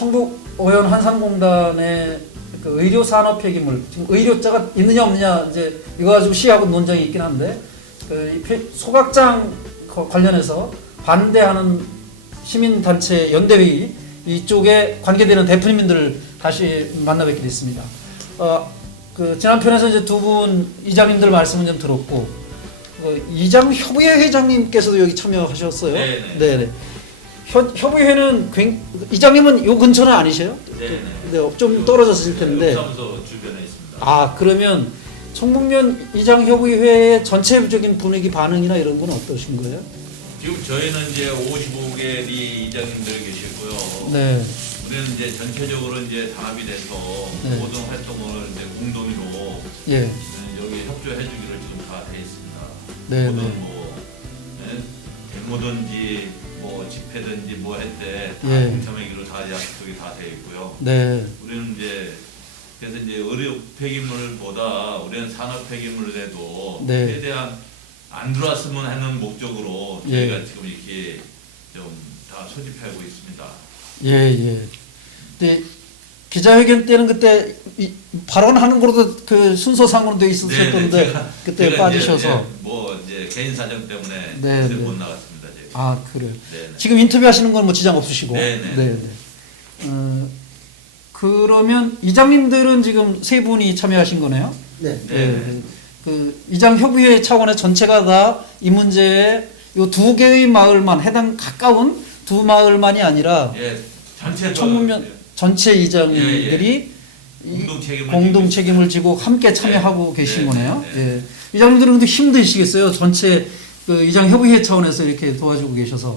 충북 오연 한산공단의 그 의료 산업 폐기물 지금 의료자가 있느냐 없느냐 이제 이거 가지고 시하고 논쟁이 있긴 한데 그 소각장 거- 관련해서 반대하는 시민 단체 연대회의 이쪽에 관계되는 대표님들을 다시 만나 뵙게 됐습니다. 어, 그 지난 편에서 이제 두 분 이장님들 말씀을 좀 들었고 그 이장 협의회 회장님께서도 여기 참여하셨어요. 네네. 네네. 협, 협의회는 굉, 이장님은 요 근처는 아니세요? 네네. 네, 좀 떨어졌을 텐데. 사무소 주변에 있습니다. 아 그러면 청북면 이장 협의회의 전체적인 분위기 반응이나 이런 건 어떠신 거예요? 지금 저희는 이제 55개 리 이장님들 계시고요. 네. 우리는 이제 전체적으로 이제 단합이 돼서 네. 모든 활동을 이제 공동으로 예. 여기 협조해 주기로 지금 다 돼 있습니다. 네, 모든 네. 뭐 예? 데모든지 뭐 집회든지 뭐 할 때 다 예. 동참하기로 다 약속이 다 돼 있고요. 네. 우리는 이제 그래서 이제 의료 폐기물보다 우리는 산업 폐기물에도 네. 최대한 안 들어왔으면 하는 목적으로 예. 저희가 지금 이렇게 좀 다 소집하고 있습니다. 예, 예. 근데 기자회견 때는 그때 이, 발언하는 거로도 그 순서상으로 돼 있었던데 네, 제가- 그때 제가 빠지셔서 예, 뭐 이제 개인 사정 때문에 네, 네. 못. 제가. 아 그래요. 네, 네. 지금 인터뷰하시는 건 뭐 지장 없으시고. 네, 네. 네. 어, 그러면 이장님들은 지금 세 분이 참여하신 거네요. 네. 네, 네. 그 이장 협의회 차원의 전체가 다 이 문제에 요두 개의 마을만 해당 가까운 두 마을만이 아니라 예, 전체 청문면 전체 이장님들이 이 공동 책임을 공동 지고 책임을 지고 함께 참여하고 네. 계신 네, 거네요. 네, 예. 이장님들은 근데 힘드시겠어요. 전체 그 이장 협의회 차원에서 이렇게 도와주고 계셔서.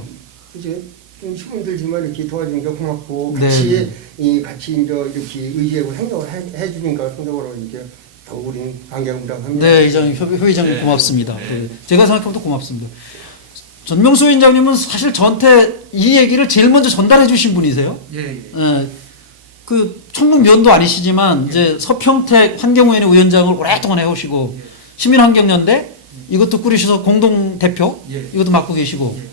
이제 좀 시민들지만 이렇게 도와주니까 고맙고 네. 같이 이 같이 이제 이렇게 의지하고 행동을 해, 해주니까 생각으로 이렇게 더 우리는 안경부당합니다. 네, 이장 협의 회장님 네. 고맙습니다. 네. 그 제가 생각해도 고맙습니다. 전명수 위원장님은 사실 저한테 이 얘기를 제일 먼저 전달해 주신 분이세요. 예, 예. 예, 그 청북면도 아니시지만 이제 서평택 환경위원회 위원장을 오랫동안 해오시고 시민환경연대 이것도 꾸리셔서 공동 대표 예. 이것도 맡고 계시고 예.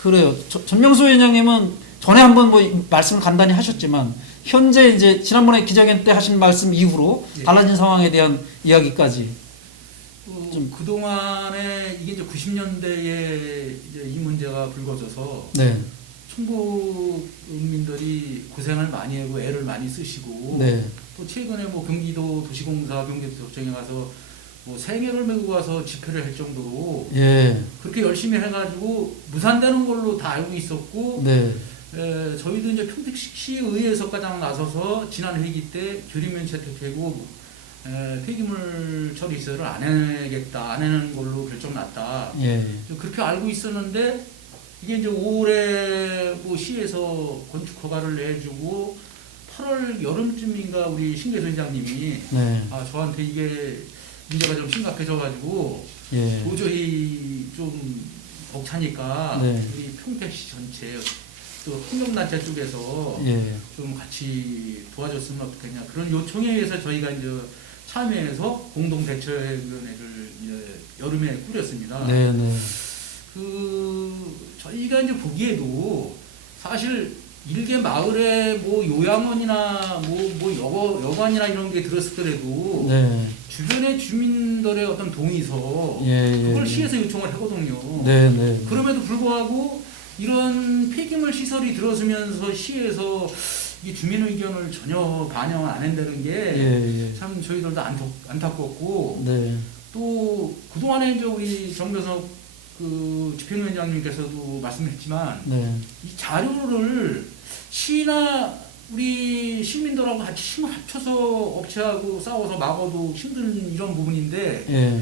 그래요. 저- 전명수 위원장님은 전에 한번 뭐 말씀을 간단히 하셨지만 현재 이제 지난번에 기자회견 때 하신 말씀 이후로 예. 달라진 상황에 대한 이야기까지 어, 좀- 그 동안에 이게 이제 90년대에 이제 이 문제가 불거져서 네, 충북민들이 고생을 많이 하고 애를 많이 쓰시고 네, 또 최근에 뭐 경기도 도시공사 경기도청에 가서 뭐 생애를 메고 가서 집회를 할 정도로 예, 그렇게 열심히 해가지고 무산되는 걸로 다 알고 있었고 네, 에, 저희도 이제 평택시의회에서 가장 나서서 지난 회기 때 교리면 채택하고 에, 폐기물 처리 시설을 안 해내겠다 안 해내는 걸로 결정 났다. 예, 그렇게 알고 있었는데 이게 이제 올해 뭐 시에서 건축 허가를 내주고 8월 여름쯤인가 우리 신계소 회장님이 네, 아 저한테 이게 문제가 좀 심각해져가지고 예, 도저히 좀 벅차니까 네. 우리 평택시 전체 또 환경단체 쪽에서 예, 좀 같이 도와줬으면 어떻겠냐 그런 요청에 의해서 저희가 이제 참여해서 공동 대처위원회를 이제 여름에 꾸렸습니다. 네, 네, 그 저희가 이제 보기에도 사실 일개 마을에 뭐 요양원이나 뭐, 뭐 여거, 여관이나 이런 게 들었더라도 네, 주변의 주민들의 어떤 동의서 예, 예, 그걸 예. 시에서 요청을 하거든요. 네, 네, 그럼에도 불구하고 이런 폐기물 시설이 들어서면서 시에서 이 주민 의견을 전혀 반영을 안 한다는 예, 게참 예, 저희들도 안타, 안타깝고 네, 또 그동안에 이제 우리 정교석 그 집행위원장님께서도 말씀했지만 네, 이 자료를 시나 우리 시민들하고 같이 힘을 합쳐서 업체하고 싸워서 막아도 힘든 이런 부분인데 예,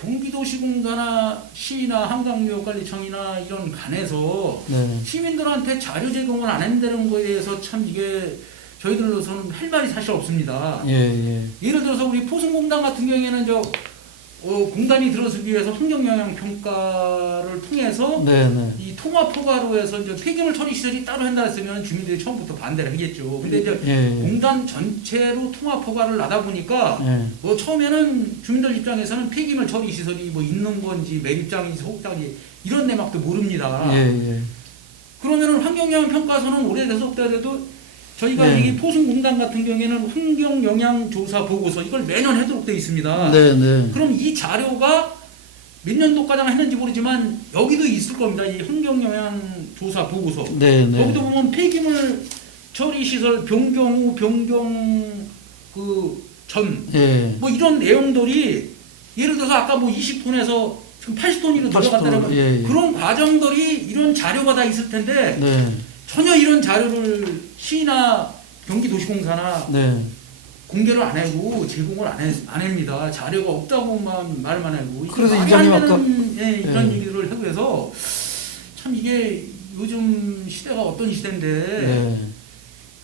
경기도시공사나 시나 한강유역관리청이나 이런 간에서 네, 시민들한테 자료 제공을 안 한다는 거에 대해서 참 이게 저희들로서는 할 말이 사실 없습니다. 예, 예, 예를 들어서 우리 포승공단 같은 경우에는 저 어, 공단이 들어서기 위해서 환경 영향 평가를 통해서 네, 네, 이 통합 허가로 해서 이제 폐기물 처리 시설이 따로 한다 했으면 주민들이 처음부터 반대를 하겠죠. 근데 이제 예, 예, 공단 전체로 통합 허가를 나다 보니까 예, 뭐 처음에는 주민들 입장에서는 폐기물 처리 시설이 뭐 있는 건지 매립장인지 소극장인지 이런 내막도 모릅니다. 예, 예, 그러면은 환경 영향 평가서는 오래돼서 없더라도 저희가 네. 이 포승공단 같은 경우에는 환경 영향 조사 보고서 이걸 매년 하도록 되어 있습니다. 네, 네. 그럼 이 자료가 몇 년도가량 했는지 모르지만 여기도 있을 겁니다. 이 환경 영향 조사 보고서. 네, 네. 여기도 보면 폐기물 처리 시설 변경 후 변경 그전 예. 뭐 이런 내용들이 예를 들어서 아까 뭐 20톤에서 지금 80톤으로 80 들어갔다면 톤으로, 예, 예. 그런 과정들이 이런 자료가 다 있을 텐데 네. 전혀 이런 자료를 시나 경기도시공사나 네. 공개를 안 하고 제공을 안, 해, 안 합니다. 자료가 없다고만 말만 하고 그래서 이장님 되는, 예, 이런 예. 얘기를 하고 해서 참 이게 요즘 시대가 어떤 시대인데 네.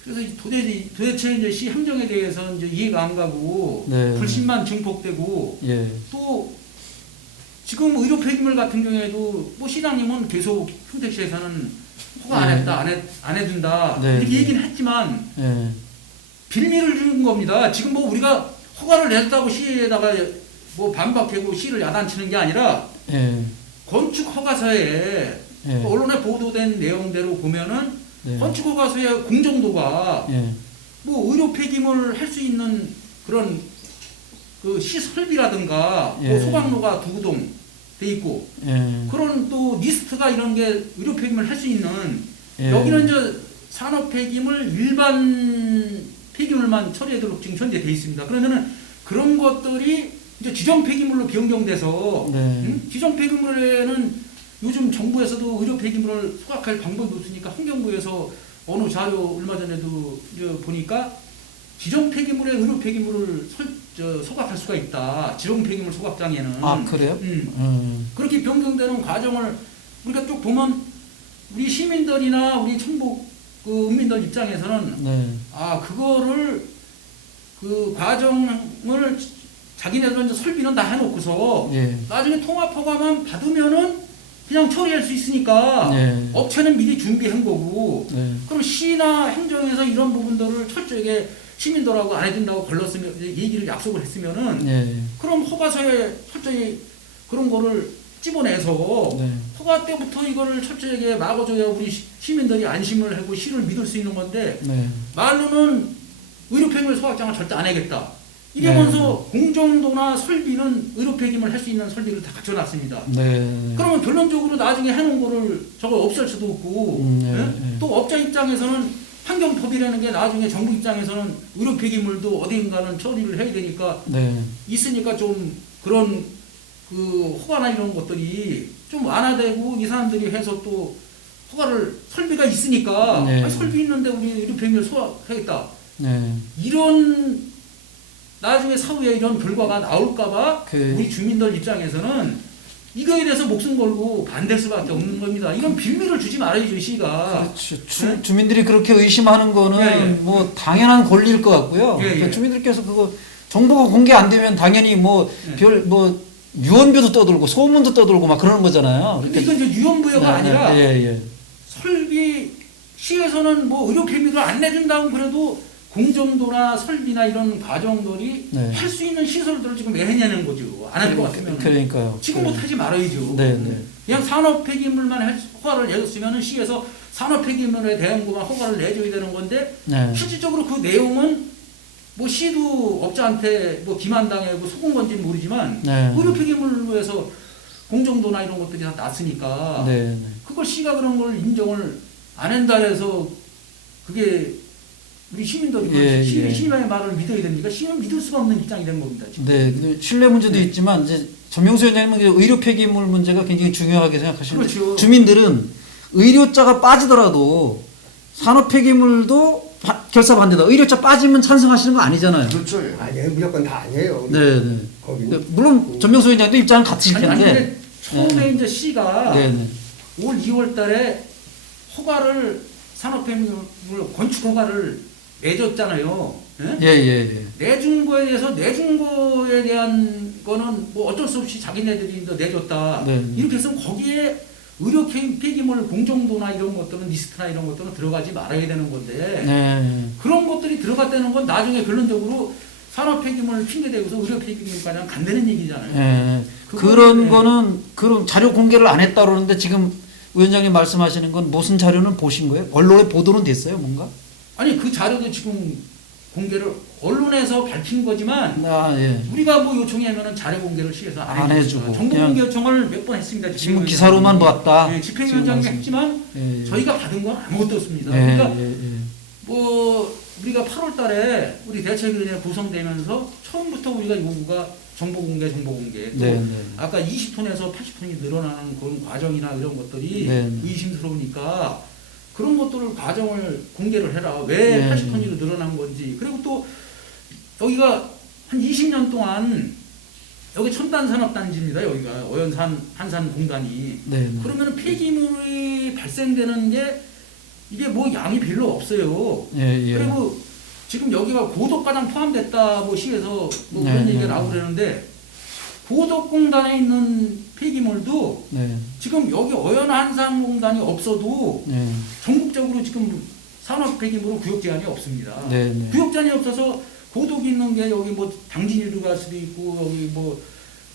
그래서 이 도대체, 도대체 이제 시 행정에 대해서 이제 이해가 안 가고 네. 불신만 증폭되고 예. 또 지금 의료 폐기물 같은 경우에도 뭐 시장님은 계속 평택시에서는 허가 안 네. 했다 안, 해, 안 해준다 네. 이렇게 얘기는 했지만 예. 빌미를 주는 겁니다. 지금 뭐 우리가 허가를 냈다고 시에다가 뭐 반박하고 시를 야단치는 게 아니라 예. 건축 허가서에 예. 언론에 보도된 내용대로 보면은 네. 건축 허가서의 공정도가 예. 뭐 의료 폐기물 할 수 있는 그런 그 시설비라든가 예. 뭐 소방로가 두동 돼 있고 예. 그런 또 리스트가 이런 게 의료 폐기물 할 수 있는 예. 여기는 이제 산업 폐기물 일반 폐기물만 처리하도록 지금 현재 돼 있습니다. 그러면은 그런 것들이 이제 지정 폐기물로 변경돼서 네. 음? 지정 폐기물에는 요즘 정부에서도 의료 폐기물을 소각할 방법이 없으니까 환경부에서 어느 자료 얼마 전에도 이제 보니까 지정 폐기물에 의료 폐기물을 설, 저, 소각할 수가 있다. 지정 폐기물 소각장에는 아, 그래요? 음, 음. 그렇게 변경되는 과정을 우리가 쭉 보면 우리 시민들이나 우리 청북 그 은민들 입장에서는 네. 아 그거를 그 과정을 자기네들 이제 설비는 다 해놓고서 예. 나중에 통합 허가만 받으면은 그냥 처리할 수 있으니까 네. 업체는 미리 준비한 거고 네. 그럼 시나 행정에서 이런 부분들을 철저하게 시민들하고 안 해준다고 걸렀으면 얘기를 약속을 했으면은 예. 그럼 허가서에 철저히 그런 거를 집어내서 네. 허가 때부터 이거를 철저하게 막아줘야 우리 시- 시민들이 안심을 하고 시를 믿을 수 있는 건데 네. 말로는 의료폐기물 소각장을 절대 안 하겠다. 네. 이러면서 공정도나 설비는 의료폐기물 할 수 있는 설비를 다 갖춰놨습니다. 네. 그러면 결론적으로 나중에 해놓은 거를 저걸 없앨 수도 없고 음, 예, 예? 예. 또 업자 입장에서는 환경법이라는 게 나중에 정부 입장에서는 의료 폐기물도 어딘가는 처리를 해야 되니까 네. 있으니까 좀 그런 그 허가나 이런 것들이 좀 완화되고 이 사람들이 해서 또 허가를 설비가 있으니까 네. 아니, 설비 있는데 우리 의료 폐기물 소화하겠다 네. 이런 나중에 사후에 이런 결과가 나올까봐 그- 우리 주민들 입장에서는 이거에 대해서 목숨 걸고 반대할 수밖에 없는 겁니다. 이런 빌미를 주지 말아야죠 시가. 그렇죠. 주, 네? 주민들이 그렇게 의심하는 거는 예, 예. 뭐 당연한 권리일 것 같고요. 예, 예. 그러니까 주민들께서 그거 정보가 공개 안 되면 당연히 예. 뭐별뭐 유언비도 떠들고 소문도 떠들고 막 그러는 거잖아요. 근데 이건 이제 유언부여가 아니라 예, 예. 설비 시에서는 뭐 의료 비밀을 안 내준다고 그래도 공정도나 설비나 이런 과정들이 네. 할 수 있는 시설들을 지금 왜 해내는 거죠. 안 할 것 같으면 그러니까요. 지금부터 하지 말아야죠. 네, 네. 그냥 산업 폐기물만 할 허가를 내줬으면 시에서 산업 폐기물에 대한 것만 허가를 내줘야 되는 건데 네. 실질적으로 그 내용은 뭐 시도 업자한테 뭐 기만당하고 속은 건지는 모르지만 네. 의료 폐기물로 해서 공정도나 이런 것들이 다 났으니까 네. 네. 그걸 시가 그런 걸 인정을 안 한다 해서 그게 우리 시민들이 그 예, 시, 예. 시민의 말을 믿어야 됩니까? 시민은 믿을 수가 없는 입장이 된 겁니다. 지금. 네, 근데 신뢰 문제도 네. 있지만 이제 전명수 위원장님은 그 의료 폐기물 문제가 굉장히 중요하게 생각하시는데 그렇죠. 주민들은 의료자가 빠지더라도 산업 폐기물도 바- 결사 반대다. 의료자 빠지면 찬성하시는 거 아니잖아요. 그렇죠. 아니에요 무조건 다 아니에요. 네, 네. 거기 네, 물론 전명수 위원장도 입장은 같으실 아니, 아니 텐데. 근데 처음에 이제 시가 네, 네. 올 2월 달에 허가를 산업폐기물 건축 허가를 내줬잖아요. 예? 예, 예, 예. 내준 거에 대해서 내준 거에 대한 거는 뭐 어쩔 수 없이 자기네들이 내줬다. 네. 이렇게 해서 거기에 의료 폐- 폐기물 공정도나 이런 것들은 리스트나 이런 것들은 들어가지 말아야 되는 건데 네. 그런 것들이 들어갔다는 건 나중에 결론적으로 산업 폐기물 핑계 대고서 의료 폐기물까지 간다는 얘기잖아요. 예. 그거는, 그런 네. 거는 그런 자료 공개를 안 했다 그러는데 지금 위원장님 말씀하시는 건 무슨 자료는 보신 거예요? 언론에 보도는 됐어요, 뭔가? 아니 그 자료도 지금 공개를 언론에서 밝힌 거지만 아 예. 우리가 뭐 요청하면은 자료 공개를 시에서 안 안 해주고 정보 공개 요청을 몇 번 했습니다. 지금 기사로만 봤다. 네, 집행위원장이 지금 했지만 예, 예. 저희가 받은 건 아무것도 없습니다. 예, 그러니까 예, 예. 뭐 우리가 8월달에 우리 대책위원회 구성되면서 처음부터 우리가 요구가 정보 공개, 정보 공개. 또 네, 네. 아까 20톤에서 80톤이 늘어나는 그런 과정이나 이런 것들이 네. 의심스러우니까 그런 것들을 과정을 공개를 해라. 왜 네. 80톤이 늘어난 건지. 그리고 또 여기가 한 20년 동안 여기 첨단 산업 단지입니다. 여기가 어연산 한산 공단이. 네, 네. 그러면 폐기물이 발생되는 게 이게 뭐 양이 별로 없어요. 예, 예. 그리고 지금 여기가 고독가장 포함됐다 뭐 시에서 뭐 네, 그런 네. 얘기가 나오고 그러는데 고독공단에 있는 폐기물도 네, 지금 여기 어연한산공단이 없어도 네, 전국적으로 지금 산업 폐기물은 구역 제한이 없습니다. 네, 네. 구역 제한이 없어서 고독이 있는 게 여기 뭐 당진으로 갈 수도 있고 여기 뭐,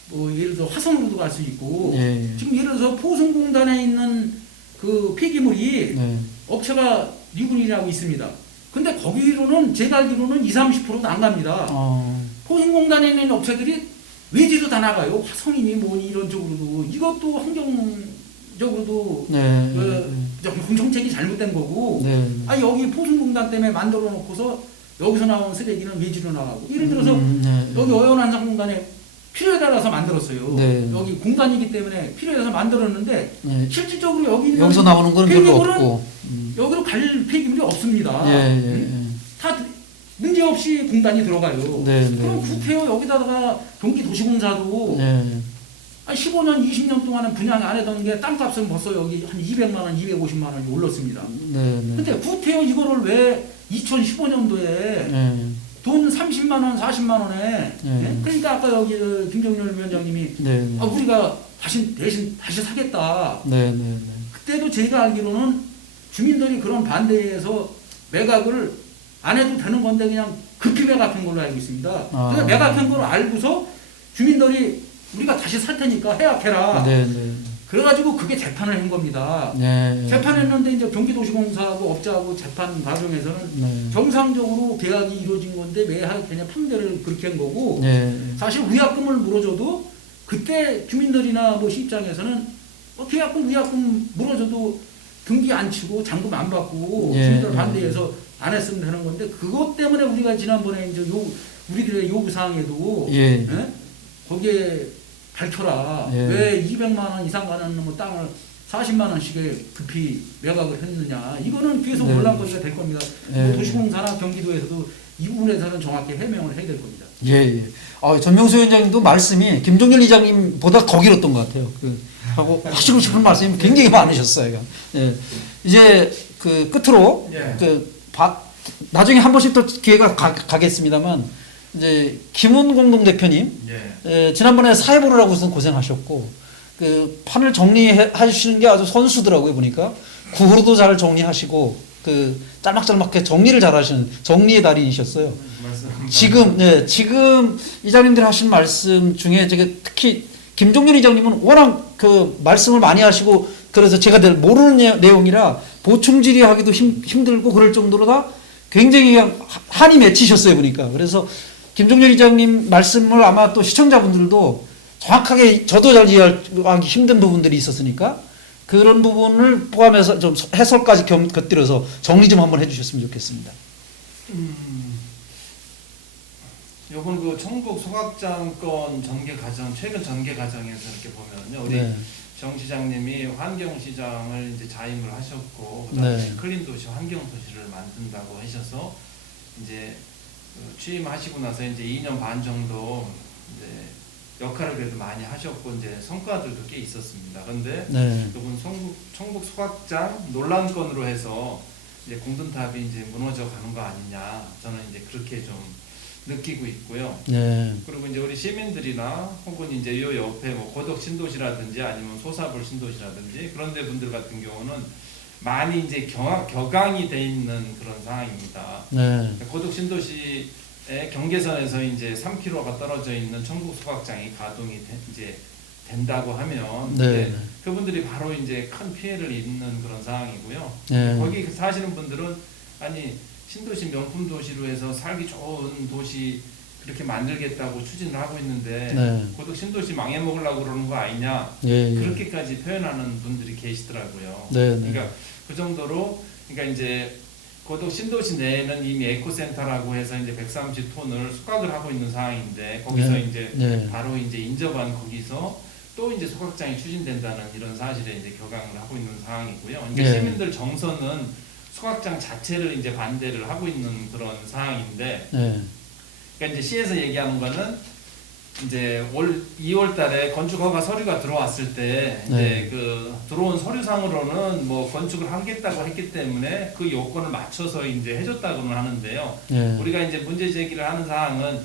뭐 예를 들어 화성으로도 갈 수 있고 예, 예. 지금 예를 들어서 포승공단에 있는 그 폐기물이 네. 업체가 미군이라고 있습니다. 근데 거기로는 제가 알기로는 20, 30%도 안 갑니다. 어, 포승공단에 있는 업체들이 외지도 다 나가요. 화성이니 뭐니 이런 쪽으로도 이것도 환경적으로도 네, 그 정- 정책이 잘못된 거고 네. 아 여기 포승공단 때문에 만들어 놓고서 여기서 나온 쓰레기는 외지로 나가고 예를 들어서 음, 네, 여기 어연한상공단에 필요에 따라서 만들었어요. 네. 여기 공간이기 때문에 필요에 따라서 만들었는데 네. 실질적으로 여기 여기서 나오는 거는 별로 없고. 음. 여기로 갈 폐기물이 없습니다. 예, 예, 음? 다 문제 없이 공단이 들어가요. 네, 네, 그럼 네. 구태여 여기다가 경기도시공사도 예. 네. 한 15년, 20년 동안은 분양 안 했던 게 땅값은 벌써 여기 한 200만 원, 250만 원이 올랐습니다. 네, 네. 근데 구태여 이거를 왜 2015년도에 네. 돈 30만 원, 40만 원에 네. 예? 그러니까 아까 여기 그 김정렬 위원장님이 네, 네. 아, 우리가 다시 대신 다시 사겠다. 네, 네, 네. 그때도 제가 알기로는 주민들이 그런 반대에서 매각을 안 해도 되는 건데 그냥 급히 매각한 걸로 알고 있습니다. 아. 그래서 매각한 걸 알고서 주민들이 우리가 다시 살 테니까 해약해라. 네, 네. 그래가지고 그게 재판을 한 겁니다. 네. 재판했는데 이제 경기도시공사하고 업자하고 재판 과정에서는 네. 정상적으로 계약이 이루어진 건데 왜 하- 그냥 판결을 그렇게 한 거고 네. 사실 위약금을 물어줘도 그때 주민들이나 뭐 시입장에서는 뭐 계약금 위약금 물어줘도 등기 안 치고 잔금 안 받고 예, 주민들 예. 반대해서 안 했으면 되는 건데 그것 때문에 우리가 지난번에 이제 요 우리들의 요구 사항에도 예. 예? 거기에 밝혀라 예. 왜 200만 원 이상 가는 뭐 땅을 40만 원씩에 급히 매각을 했느냐 이거는 계속 네. 논란거리가 될 겁니다. 예. 뭐 도시공사나 경기도에서도 이 부분에서는 정확히 해명을 해야 될 겁니다. 예, 예. 아, 전명수 위원장님도 말씀이 김종렬 이장님보다 더 길었던 것 같아요. 그, 하고 하시고 싶은 말씀이 굉장히 많으셨어요. 예. 이제 그 끝으로 예. 그 바, 나중에 한 번씩 또 기회가 가, 가 겠습니다만 이제 김훈 공동 대표님 예. 에, 지난번에 사회보루라고 해서 고생하셨고 그 판을 정리해 주시는 게 아주 선수더라고요 보니까 구호로도 잘 정리하시고 그 짤막짤막하게 정리를 잘하시는 정리의 달인이셨어요. 지금 네 지금 이장님들 하신 말씀 중에 제가 특히 김종렬 이장님은 워낙 그 말씀을 많이 하시고 그래서 제가 늘 모르는 내- 내용이라 보충 질의하기도 힘, 힘들고 그럴 정도로 다 굉장히 그냥 하- 한이 맺히셨어요 보니까 그래서 김종렬 이장님 말씀을 아마 또 시청자분들도 정확하게 저도 잘 이해하기 힘든 부분들이 있었으니까 그런 부분을 포함해서 좀 해설까지 겸, 곁들여서 정리 좀 한번 해주셨으면 좋겠습니다. 음, 요번 그 청북 소각장 건 전개 과정 최근 전개 과정에서 이렇게 보면요 우리 네. 정 시장님이 환경 시장을 이제 자임을 하셨고 그다음에 네. 클린 도시 환경 도시를 만든다고 하셔서 이제 그 취임하시고 나서 이제 2년 반 정도 이제 역할을 그래도 많이 하셨고 이제 성과들도 꽤 있었습니다. 그런데 네. 이번 청북, 청북 소각장 논란건으로 해서 이제 공든탑이 이제 무너져 가는 거 아니냐 저는 이제 그렇게 좀 느끼고 있고요. 네. 그리고 이제 우리 시민들이나 혹은 이제 요 옆에 뭐 고덕 신도시라든지 아니면 소사불 신도시라든지 그런 데 분들 같은 경우는 많이 이제 경, 격앙이 돼 있는 그런 상황입니다. 네. 고덕 신도시의 경계선에서 이제 3km가 떨어져 있는 청북 소각장이 가동이 되- 이제 된다고 하면 네. 이제 그분들이 바로 이제 큰 피해를 입는 그런 상황이고요. 네. 거기 사시는 분들은 아니 신도시 명품 도시로 해서 살기 좋은 도시 그렇게 만들겠다고 추진을 하고 있는데 네. 고덕 신도시 망해 먹으려고 그러는 거 아니냐 예, 예. 그렇게까지 표현하는 분들이 계시더라고요. 네, 네. 그러니까 그 정도로 그러니까 이제 고덕 신도시 내에는 이미 에코센터라고 해서 이제 130톤을 수확을 하고 있는 상황인데 거기서 네. 이제 네. 바로 이제 인접한 거기서 또 이제 소각장이 추진된다는 이런 사실에 이제 격앙을 하고 있는 상황이고요. 그러니까 네. 시민들 정서는 소각장 자체를 이제 반대를 하고 있는 그런 상황인데 네. 그러니까 이제 시에서 얘기하는 거는 이제 올 2월 달에 건축 허가 서류가 들어왔을 때 이제 네. 그 들어온 서류상으로는 뭐 건축을 하겠다고 했기 때문에 그 요건을 맞춰서 이제 해줬다고는 하는데요. 네. 우리가 이제 문제 제기를 하는 사항은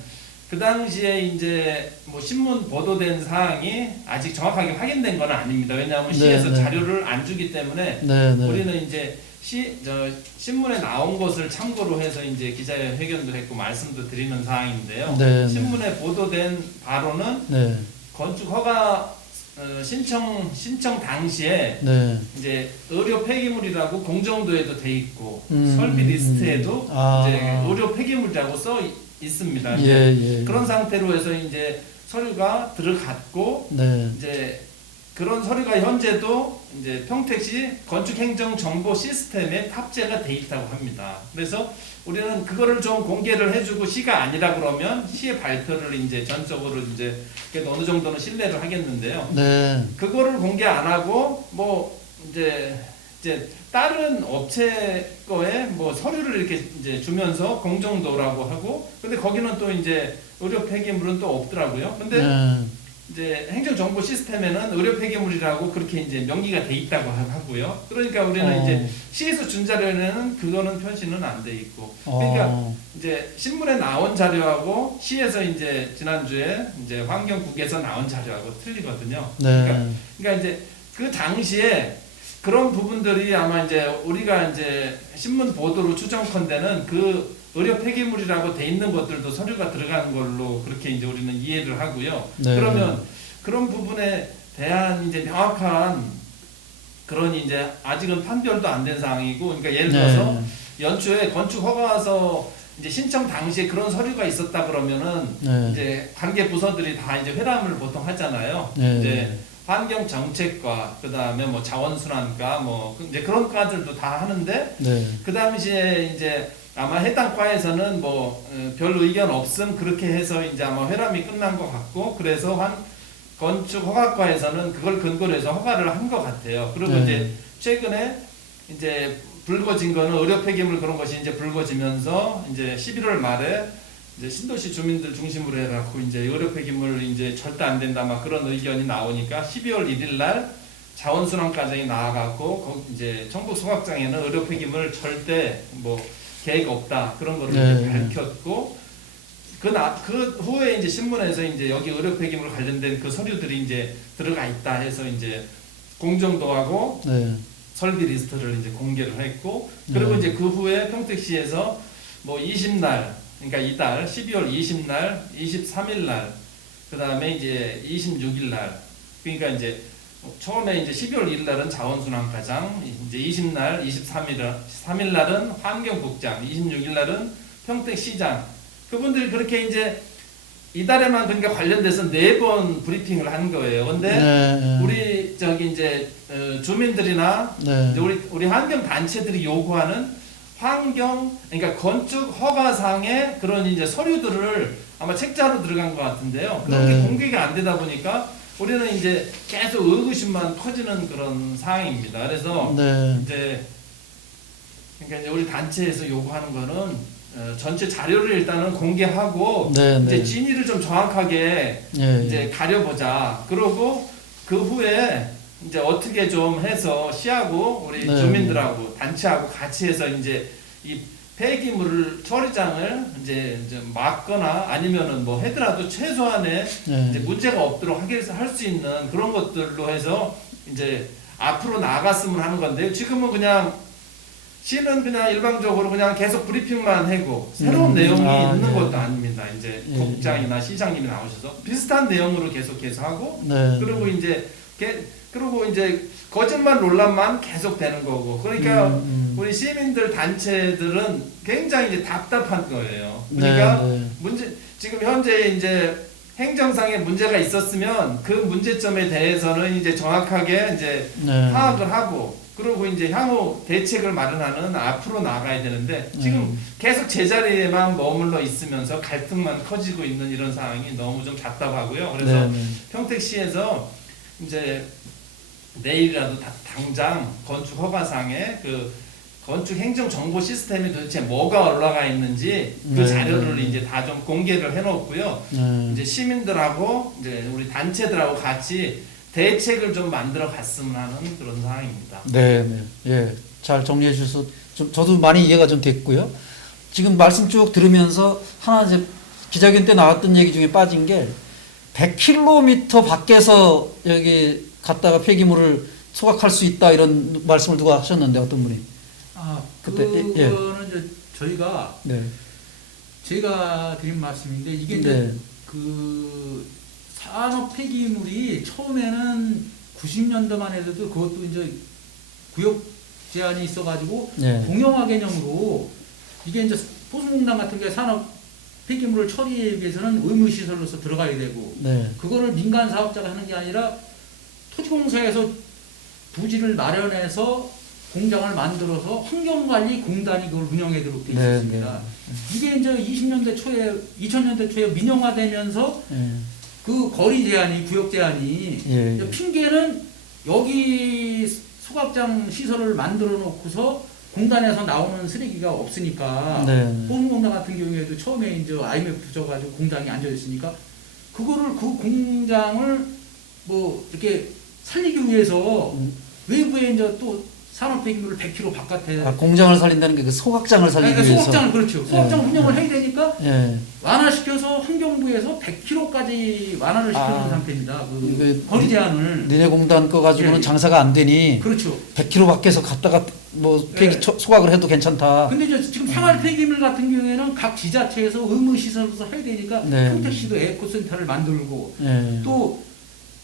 그 당시에 이제 뭐 신문 보도된 사항이 아직 정확하게 확인된 건 아닙니다. 왜냐하면 네, 시에서 네. 자료를 안 주기 때문에 네, 네. 우리는 이제 시, 저 신문에 나온 것을 참고로 해서 이제 기자회견도 했고 말씀도 드리는 사항인데요. 네, 네. 신문에 보도된 바로는 네. 건축 허가 어, 신청 신청 당시에 네. 이제 의료 폐기물이라고 공정도에도 돼 있고 음, 설비 음, 리스트에도 아. 이제 의료 폐기물이라고 써 있- 있습니다. 예, 예. 그런 상태로 해서 이제 서류가 들어갔고 네. 이제 그런 서류가 현재도 이제 평택시 건축행정정보 시스템에 탑재가 돼 있다고 합니다. 그래서 우리는 그거를 좀 공개를 해주고 시가 아니라 그러면 시의 발표를 이제 전적으로 이제 어느 정도는 신뢰를 하겠는데요. 네. 그거를 공개 안 하고 뭐 이제 이제 다른 업체 거에 뭐 서류를 이렇게 이제 주면서 공정도라고 하고 근데 거기는 또 이제 의료 폐기물은 또 없더라고요. 근데 네. 이제 행정정보 시스템에는 의료 폐기물이라고 그렇게 이제 명기가 돼 있다고 하- 하고요. 그러니까 우리는 어. 이제 시에서 준 자료에는 그거는 표시는 안 돼 있고 그러니까 어. 이제 신문에 나온 자료하고 시에서 이제 지난주에 이제 환경국에서 나온 자료하고 틀리거든요. 그러니까, 네. 그러니까 이제 그 당시에 그런 부분들이 아마 이제 우리가 이제 신문 보도로 추정컨대는 그 의료 폐기물이라고 돼 있는 것들도 서류가 들어간 걸로 그렇게 이제 우리는 이해를 하고요. 네. 그러면 그런 부분에 대한 이제 명확한 그런 이제 아직은 판별도 안 된 상황이고 그러니까 예를 들어서 네. 연초에 건축 허가서 이제 신청 당시에 그런 서류가 있었다 그러면은 네. 이제 관계 부서들이 다 이제 회담을 보통 하잖아요. 네. 이제 환경 정책과 그다음에 뭐 자원순환과 뭐 이제 그런 과들도 다 하는데 네. 그 당시에 이제 아마 해당 과에서는 뭐 별 의견 없음 그렇게 해서 이제 아마 회람이 끝난 것 같고 그래서 환 건축 허가과에서는 그걸 근거로 해서 허가를 한 것 같아요. 그리고 네. 이제 최근에 이제 불거진 거는 의료 폐기물 그런 것이 이제 불거지면서 이제 11월 말에 이제 신도시 주민들 중심으로 해갖고 이제 의료 폐기물 이제 절대 안 된다 막 그런 의견이 나오니까 12월 1일 날 자원순환 과정이 나와갖고 이제 청북 소각장에는 의료 폐기물 절대 뭐 계획 없다 그런 거를 네. 밝혔고 그, 나, 그 후에 이제 신문에서 이제 여기 의료 폐기물 관련된 그 서류들이 이제 들어가 있다 해서 이제 공정도 하고 네. 설비 리스트를 이제 공개를 했고 그리고 네. 이제 그 후에 평택시에서 뭐 20날 그러니까 이달 12월 20날, 23일 날 그다음에 이제 26일 날 그러니까 이제 처음에 이제 12월 1일 날은 자원순환과장, 이제 20날, 23일 3일 날은 환경국장, 26일 날은 평택시장 그분들이 그렇게 이제 이달에만 그러니까 관련돼서 네 번 브리핑을 한 거예요. 근데 네. 우리 저기 이제 어, 주민들이나 네. 이제 우리 우리 환경 단체들이 요구하는 환경 그러니까 건축 허가상의 그런 이제 서류들을 아마 책자로 들어간 것 같은데요. 그런 네. 게 공개가 안 되다 보니까 우리는 이제 계속 의구심만 커지는 그런 상황입니다. 그래서 네. 이제 그러니까 이제 우리 단체에서 요구하는 거는 어, 전체 자료를 일단은 공개하고 네. 이제 네. 진위를 좀 정확하게 예. 이제 가려보자. 그러고 그 후에 이제 어떻게 좀 해서 시하고 우리 네. 주민들하고 단체하고 같이 해서 이제 이 폐기물을 처리장을 이제 좀 막거나 아니면은 뭐 해더라도 최소한의 예. 이제 문제가 없도록 하게 할 수 있는 그런 것들로 해서 이제 앞으로 나아갔으면 하는 건데요. 지금은 그냥 시는 그냥 일방적으로 그냥 계속 브리핑만 하고 새로운 음, 내용이 아, 있는 네. 것도 아닙니다. 이제 예, 국장이나 시장님이 나오셔서 비슷한 내용으로 계속해서 하고 네. 그리고 이제 게- 그리고 이제 거짓말 논란만 계속 되는 거고 그러니까 음, 음. 우리 시민들 단체들은 굉장히 이제 답답한 거예요. 네, 그러니까 네. 문제 지금 현재 이제 행정상의 문제가 있었으면 그 문제점에 대해서는 이제 정확하게 이제 네. 파악을 하고 그리고 이제 향후 대책을 마련하는 앞으로 나가야 되는데 지금 음. 계속 제자리에만 머물러 있으면서 갈등만 커지고 있는 이런 상황이 너무 좀 답답하고요. 그래서 네, 네. 평택시에서 이제 내일이라도 다- 당장 건축 허가상에 그 건축 행정 정보 시스템이 도대체 뭐가 올라가 있는지 그 네, 자료를 네. 이제 다 좀 공개를 해놓고요. 네. 이제 시민들하고 이제 우리 단체들하고 같이 대책을 좀 만들어 갔으면 하는 그런 상황입니다. 네, 네. 예. 잘 정리해 주셔서 좀 저도 많이 이해가 좀 됐고요. 지금 말씀 쭉 들으면서 하나 이제 기자회견 때 나왔던 얘기 중에 빠진 게 100km 밖에서 여기 갔다가 폐기물을 소각할 수 있다 이런 말씀을 누가 하셨는데 어떤 분이? 아 그때, 그거는 예. 이제 저희가 네. 제가 드린 말씀인데 이게 이제 네. 그 산업 폐기물이 처음에는 90년도만 해도 그것도 이제 구역 제한이 있어가지고 네. 공영화 개념으로 이게 이제 포수공단 같은 게 산업 폐기물을 처리하기 위해서는 의무시설로서 들어가야 되고 네. 그거를 민간 사업자가 하는 게 아니라 토지공사에서 부지를 마련해서 공장을 만들어서 환경관리 공단이 그걸 운영하도록 되어 네, 있습니다. 이게 이제 20년대 초에 2000년대 초에 민영화되면서 예. 그 거리 제한이 구역 제한이 예. 이제 핑계는 여기 소각장 시설을 만들어 놓고서 공단에서 나오는 쓰레기가 없으니까 네. 네. 보험공단 같은 경우에도 처음에 이제 IMF 붙여가지고 공장이 앉아 있으니까 그거를 그 공장을 뭐 이렇게 살리기 위해서 음. 외부에 이제 또 산업 폐기물을 100km 바깥에 아, 공장을 살린다는 게 그 소각장을 살리기 그러니까 위해서. 소각장을 그렇죠. 소각장 예. 운영을 해야 되니까 예. 완화시켜서 환경부에서 100km까지 완화를 시켜놓은 아. 상태입니다. 그 이게 거리 제한을 니네 공단 거 가지고는 예, 예. 장사가 안 되니 그렇죠. 100km 밖에서 갔다가 뭐 폐기 예. 초- 소각을 해도 괜찮다. 근데 이제 지금 생활 폐기물 같은 경우에는 각 지자체에서 의무 시설로서 해야 되니까 네. 평택시도 에코센터를 만들고 예. 또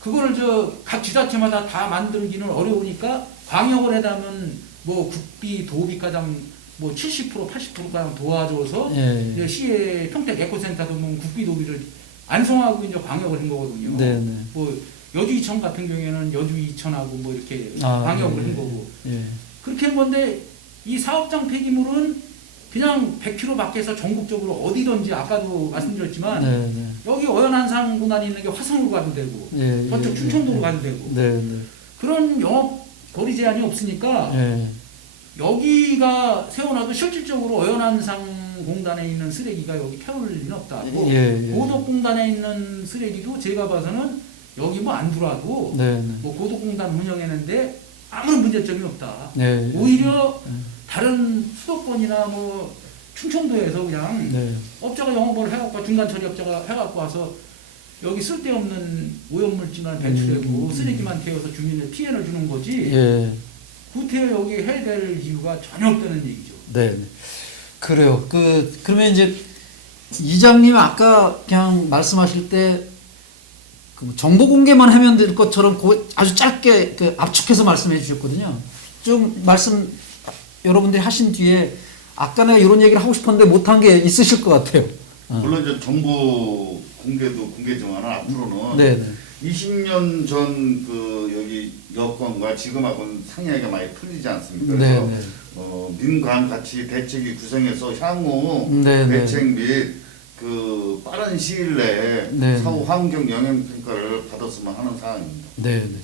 그거를 저각 지자체마다 다 만들기는 어려우니까 광역을 해다면 뭐 국비 도비 가장 뭐 70% 80%가량 도와줘서 예. 이제 시의 평택 에코센터도 뭐 국비 도비를 안성하고 이제 광역을 한 거거든요. 네, 네. 뭐 여주 이천 같은 경우에는 여주 이천하고 뭐 이렇게 아, 광역을 네. 한 거고 예. 그렇게 한 건데 이 사업장 폐기물은 그냥 100km 밖에서 전국적으로 어디든지 아까도 말씀드렸지만 네, 네. 여기 어연한산 군단이 있는 게 화성으로 가도 되고 예. 저쪽 예, 충청도로 예. 가도 되고 네, 네. 그런 영업 거리 제한이 없으니까 예. 여기가 세워놔도 실질적으로 어연한상 공단에 있는 쓰레기가 여기 태울 리는 없다고 예, 예. 고덕공단에 있는 쓰레기도 제가 봐서는 여기 뭐 안 들어와도 네, 네. 뭐 고덕공단 운영했는데 아무런 문제점이 없다. 네. 오히려 음. 다른 수도권이나 뭐 충청도에서 그냥 네. 업자가 영업을 해갖고 중간 처리 업자가 해갖고 와서 여기 쓸데없는 오염물질만 배출하고 음, 음. 쓰레기만 태워서 주민에 피해를 주는 거지 예. 구태여 여기 해야 될 이유가 전혀 없다는 얘기죠. 네. 네. 그래요. 그 그러면 이제 이장님 아까 그냥 말씀하실 때 그 정보 공개만 하면 될 것처럼 고- 아주 짧게 그 압축해서 말씀해 주셨거든요. 좀 말씀 여러분들이 하신 뒤에 아까 내가 이런 얘기를 하고 싶었는데 못한 게 있으실 것 같아요. 어. 물론 이제 정보 공개도 공개지만 앞으로는 네, 네. 20년 전 그 여기 여건과 지금하고는 상이하게 많이 틀리지 않습니까? 네, 그래서 네. 어, 민관 같이 대책이 구성해서 향후 네, 네. 대책 및 그 빠른 시일 내에 네. 사후 환경 영향 평가를 받았으면 하는 사항입니다. 네, 네.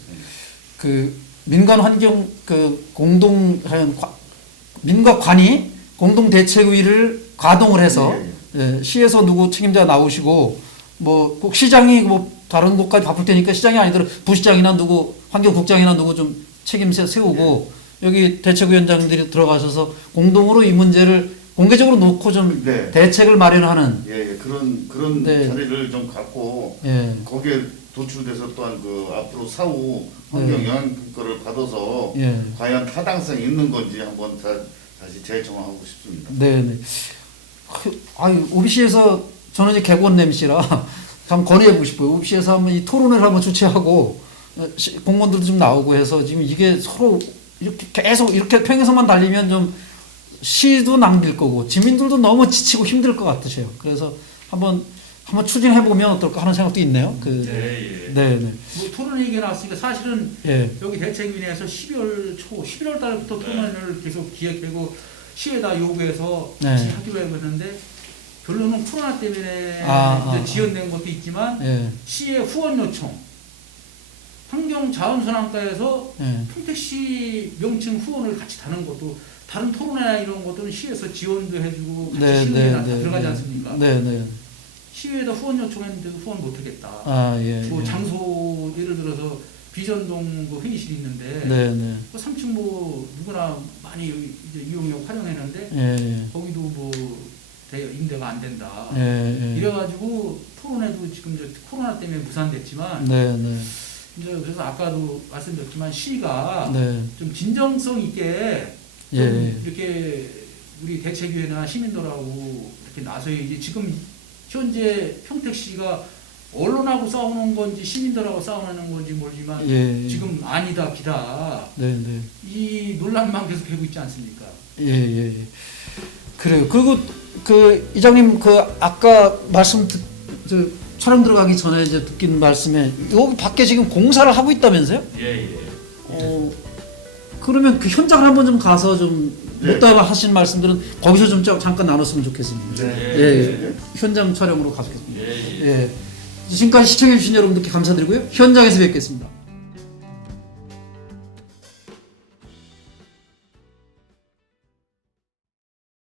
그 민간 환경 그 공동 하여간 과- 민과 관이 공동 대책위를 가동을 해서 예, 예, 시에서 누구 책임자 나오시고 뭐 꼭 시장이 뭐 다른 곳까지 바쁠 테니까 시장이 아니더라도 부시장이나 누구 환경국장이나 누구 좀 책임 세- 세우고 여기 대책위원장들이 들어가셔서 공동으로 이 문제를 공개적으로 놓고 좀 네. 대책을 마련하는 예, 예, 그런 그런 네. 자리를 좀 갖고 예. 거기에 도출돼서 또한 그 앞으로 사후 환경 네. 영향 평가를 받아서 예. 과연 타당성이 있는 건지 한번 다, 다시 재정하고 싶습니다. 네네. 그, 아유, OBC에서 저는 이제 개건 MC라 한번 건의해보고 싶어요. OBC에서 한번 이 토론회를 한번 주최하고 어, 시- 공무원들도 좀 나오고 해서 지금 이게 서로 이렇게 계속 이렇게 평행선만 달리면 좀 시도 낭빌 거고 지민들도 너무 지치고 힘들 것 같으세요. 그래서 한번 한번 추진해 보면 어떨까 하는 생각도 있네요. 그 예, 예. 네, 네. 뭐 토론 얘기가 나왔으니까 사실은 예. 여기 대책위원회에서 12월 초, 11월 달부터 토론을 계속 기획하고 시에다 요구해서 네. 같이 하기로 했는데 결론은 코로나 때문에 아, 이제 아, 지연된 것도 있지만 예. 시의 후원 요청, 환경자원순환과에서 예. 평택시 명칭 후원을 같이 다는 것도 다른 토론회나 이런 것들은 시에서 지원도 해주고 같이 네, 시의회나 네, 다 네, 들어가지 네. 않습니까? 네, 네. 시의회에다 후원 요청했는데도 후원 못하겠다. 아, 예. 뭐 예. 장소 예를 들어서 비전동 그 회의실이 있는데 네, 네. 그 3층 뭐 누구나 많이 이제 이용하고 활용했는데 예, 예. 거기도 뭐 대- 임대가 안 된다. 예, 예. 이래가지고 토론회도 지금 이제 코로나 때문에 무산됐지만 네, 네. 이제 그래서 아까도 말씀드렸지만 시가 네. 좀 진정성 있게 좀 예. 이렇게 우리 대책위원회나 시민들하고 이렇게 나서야지 지금 현재 평택 시가 언론하고 싸우는 건지 시민들하고 싸우는 건지 모르지만 예. 예. 지금 아니다 기다 네, 네. 이 논란만 계속 되고 있지 않습니까? 예, 예, 예. 그래요. 그리고 그 이장님 그 아까 말씀 듣, 저 촬영 들어가기 전에 이제 듣긴 말씀에 여기 밖에 지금 공사를 하고 있다면서요? 예, 예. 어, 그러면 그 현장을 한번 좀 가서 좀 네. 못다 하신 말씀들은 거기서 좀 저- 잠깐 나눴으면 좋겠습니다. 네. 예, 예. 현장 촬영으로 가겠습니다. 예, 예. 예. 지금까지 시청해주신 여러분들께 감사드리고요. 현장에서 뵙겠습니다.